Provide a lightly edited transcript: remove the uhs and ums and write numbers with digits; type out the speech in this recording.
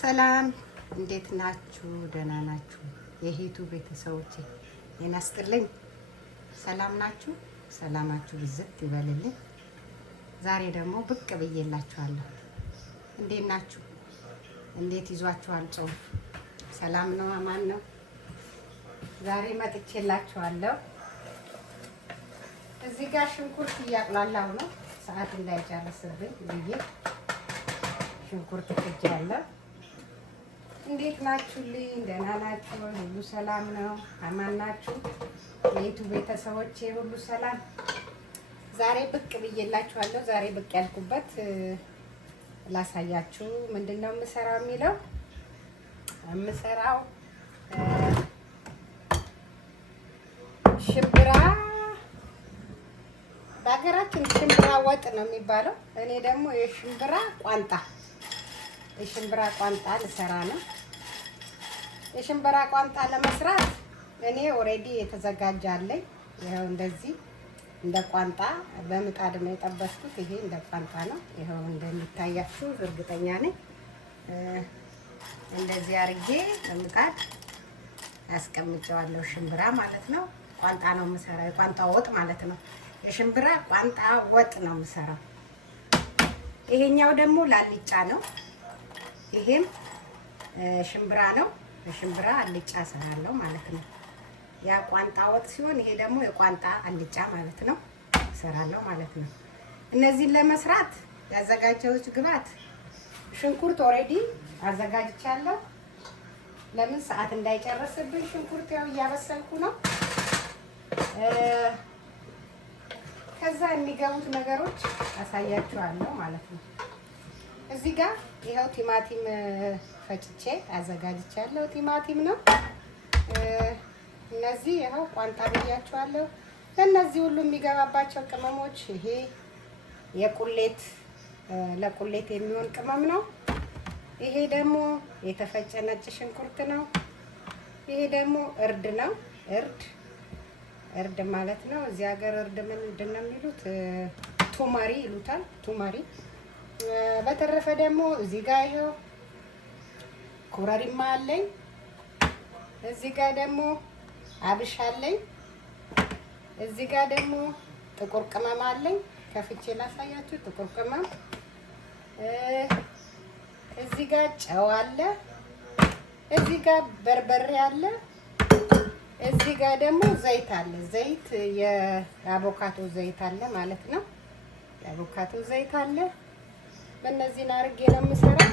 ሰላም እንዴት ናችሁ? ደህና ናችሁ? የሂቱ ቤተሰቦቼ የናስጥልኝ ሰላም ናችሁ? ሰላማችሁ ብዝት ይበልልኝ። ዛሬ ደግሞ ብቅ ብዬላችኋለሁ። እንዴት ናችሁ? እንዴት ይዟችኋል? ጾም ሰላም ነው? አማን ነው? ዛሬ መጥቼላችኋለሁ። እዚህ ጋር ሽንኩርት እያቅላላሁ ነው፣ ሰዓት እንዳይጨርስብኝ ብዬ ሽንኩርት ፍጃለሁ። እንዴት ናችሁልኝ? ደህና ናችሁ? ሁሉ ሰላም ነው? አማን ናችሁ? የቱ ቤተሰቦቼ ሁሉ ሰላም? ዛሬ ብቅ ብዬላችኋለሁ። ዛሬ ብቅ ያልኩበት ላሳያችሁ ምንድነው የምሰራው የሚለው የምሰራው ሽምብራ፣ በሀገራችን ሽምብራ ወጥ ነው የሚባለው። እኔ ደግሞ የሽምብራ ቋንጣ ልሰራ ነው። የሽምብራ ቋንጣ ለመስራት እኔ ኦሬዲ የተዘጋጀ አለኝ። ይኸው እንደዚህ እንደ ቋንጣ በምጣድ ነው የጠበስኩት። ይሄ እንደ ቋንጣ ነው። ይኸው እንደሚታያችሁ እርግጠኛ ነኝ። እንደዚህ አርጌ በምጣድ አስቀምጨዋለሁ። ሽምብራ ማለት ነው። ቋንጣ ነው የምሰራው፣ የቋንጣ ወጥ ማለት ነው። የሽምብራ ቋንጣ ወጥ ነው የምሰራው። ይሄኛው ደግሞ ላልጫ ነው። ይሄም ሽምብራ ነው። የሽምብራ አልጫ እሰራለሁ ማለት ነው። ያ ቋንጣ ወጥ ሲሆን ይሄ ደግሞ የቋንጣ አልጫ ማለት ነው እሰራለሁ ማለት ነው። እነዚህን ለመስራት ያዘጋጀሁት ግብአት ሽንኩርት ኦሬዲ አዘጋጅቻለሁ። ለምን ሰዓት እንዳይጨርስብኝ ሽንኩርት ያው እያበሰልኩ ነው። ከዛ የሚገቡት ነገሮች አሳያችኋለሁ ማለት ነው። እዚህ ጋር ይኸው ቲማቲም ፈጭቼ አዘጋጅቻለሁ። ቲማቲም ነው። እነዚህ ይኸው ቋንጣ ብያችኋለሁ። እነዚህ ሁሉ የሚገባባቸው ቅመሞች ይሄ የቁሌት ለቁሌት የሚሆን ቅመም ነው። ይሄ ደግሞ የተፈጨ ነጭ ሽንኩርት ነው። ይሄ ደግሞ እርድ ነው። እርድ ማለት ነው። እዚህ ሀገር እርድ ምንድን ነው የሚሉት? ቱማሪ ይሉታል። ቱማሪ። በተረፈ ደግሞ እዚህ ጋር ይኸው ኮረሪማ አለኝ። እዚህ ጋር ደግሞ አብሽ አለኝ። እዚህ ጋር ደግሞ ጥቁር ቅመም አለኝ። ከፍቼ ላሳያችሁ። ጥቁር ቅመም። እዚህ ጋር ጨው አለ። እዚህ ጋር በርበሬ አለ። እዚህ ጋር ደግሞ ዘይት አለ። ዘይት የአቮካዶ ዘይት አለ ማለት ነው። የአቮካዶ ዘይት አለ። በእነዚህ አድርጌ ነው የምሰራው።